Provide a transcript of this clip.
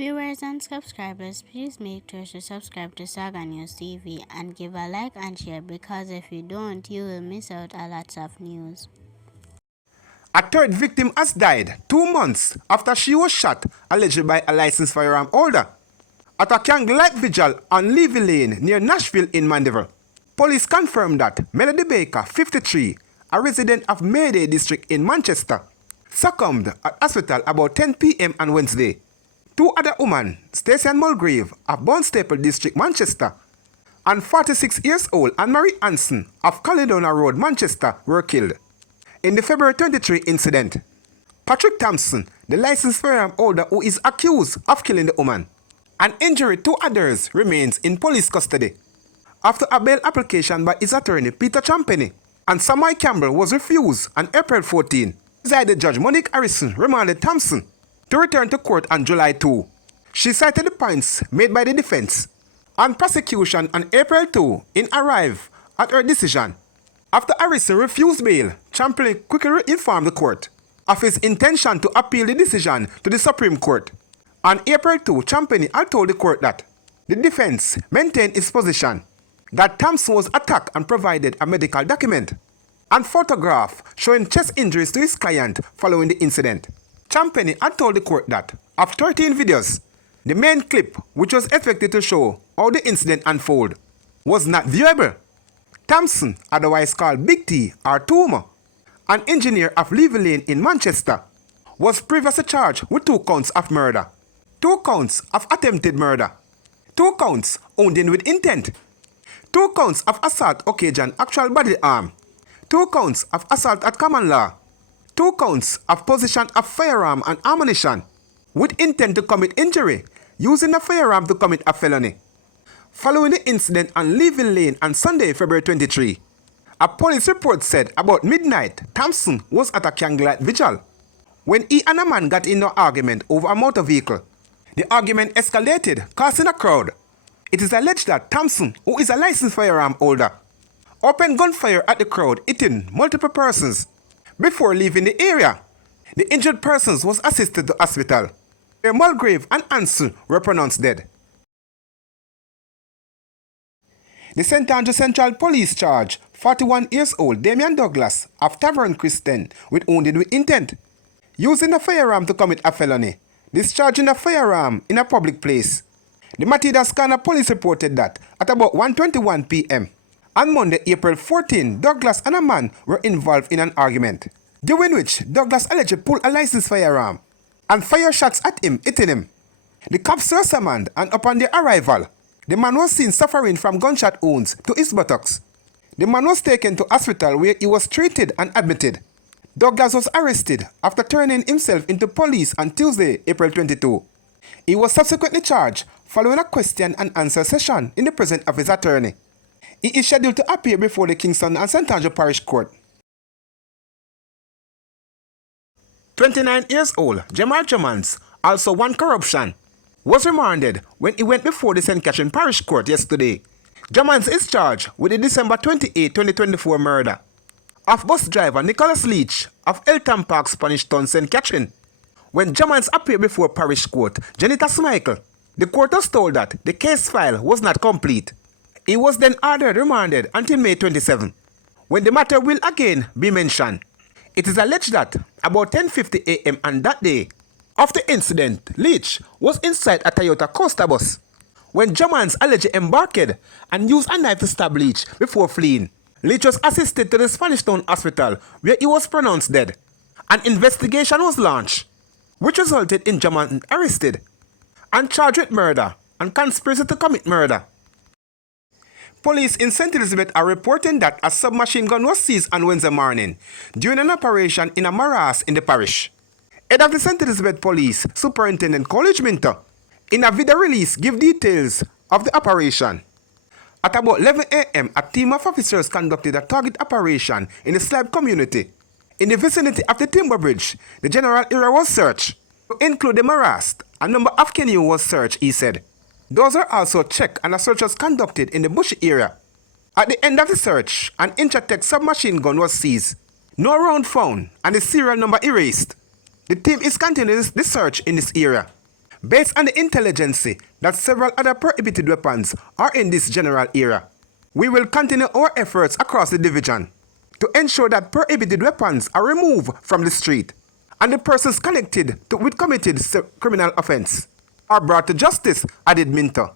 Viewers and subscribers, please make sure to subscribe to Saga News TV and give a like and share, because if you don't, you will miss out a lot of news. A third victim has died 2 months after she was shot, allegedly by a licensed firearm holder, at a candlelight vigil on Levy Lane near Nashville in Mandeville. Police confirmed that Melody Baker, 53, a resident of Mayday District in Manchester, succumbed at hospital about 10 p.m. on Wednesday. Two other women, Stacey and Mulgrave of Barnstaple District, Manchester, and 46 years old Anne-Marie Anson of Caledona Road, Manchester, were killed in the February 23 incident. Patrick Thompson, the licensed firearm holder who is accused of killing the woman, and injured two others, remains in police custody after a bail application by his attorney Peter Champagny and Samai Campbell was refused on April 14. Presiding Judge Monique Harrison remanded Thompson to return to court on July 2. She cited the points made by the defense and prosecution on April 2 in arrive at her decision. After Harrison refused bail, Champagny quickly informed the court of his intention to appeal the decision to the Supreme Court. On April 2, Champagny had told the court that the defense maintained its position that Thompson was attacked and provided a medical document and photograph showing chest injuries to his client following the incident. Champagny had told the court that of 13 videos, the main clip, which was expected to show how the incident unfolded, was not viewable. Thompson, otherwise called Big T or Toomer, an engineer of Levy Lane in Manchester, was previously charged with 2 counts of murder, 2 counts of attempted murder, 2 counts wounding with intent, 2 counts of assault occasion actual bodily harm, 2 counts of assault at common law, 2 counts of possession of firearm and ammunition with intent to commit injury, using a firearm to commit a felony. Following the incident on Levy Lane on Sunday, February 23, a police report said about midnight, Thompson was at a candlelight vigil when he and a man got into an argument over a motor vehicle. The argument escalated, causing a crowd. It is alleged that Thompson, who is a licensed firearm holder, opened gunfire at the crowd, hitting multiple persons before leaving the area. The injured persons was assisted to hospital, where Mulgrave and Anson were pronounced dead. The St. Andrew Central Police charged 41 years old Damian Douglas of Tavern Christian with wounded with intent, using a firearm to commit a felony, discharging a firearm in a public place. The Matildas Corner police reported that at about 1:21 p.m. on Monday, April 14, Douglas and a man were involved in an argument, during which Douglas allegedly pulled a licensed firearm and fired shots at him, hitting him. The cops were summoned, and upon their arrival, the man was seen suffering from gunshot wounds to his buttocks. The man was taken to hospital where he was treated and admitted. Douglas was arrested after turning himself into police on Tuesday, April 22. He was subsequently charged following a question and answer session in the presence of his attorney. He is scheduled to appear before the Kingston and St. Andrew Parish Court. 29 years old Jamal Jommans, also one corruption, was remanded when he went before the St. Catherine Parish Court yesterday. Jommans is charged with the December 28, 2024 murder of bus driver Nicholas Leach of Eltham Park, Spanish Town, St. Catherine. When Jommans appeared before Parish Court, Janita Smichael, the court was told that the case file was not complete. He was then ordered remanded until May 27, when the matter will again be mentioned. It is alleged that about 10:50 a.m. on that day of the incident, Leach was inside a Toyota Coaster bus when Jommans allegedly embarked and used a knife to stab Leach before fleeing. Leach was assisted to the Spanish Town Hospital where he was pronounced dead. An investigation was launched, which resulted in Jommans arrested and charged with murder and conspiracy to commit murder. Police in St. Elizabeth are reporting that a submachine gun was seized on Wednesday morning during an operation in a morass in the parish. Head of the St. Elizabeth Police, Superintendent Coleridge Minter, in a video release, give details of the operation. At about 11 a.m., a team of officers conducted a target operation in the Slab community. In the vicinity of the Timber Bridge, the general area was searched. To include the morass, a number of canoes was searched, he said. Those are also checked and a search was conducted in the bush area. At the end of the search, an Intertech submachine gun was seized. No round found and the serial number erased. The team is continuing the search in this area. based on the intelligence that several other prohibited weapons are in this general area. We will continue our efforts across the division to ensure that prohibited weapons are removed from the street and the persons connected with committed criminal offense are brought to justice, added Minto.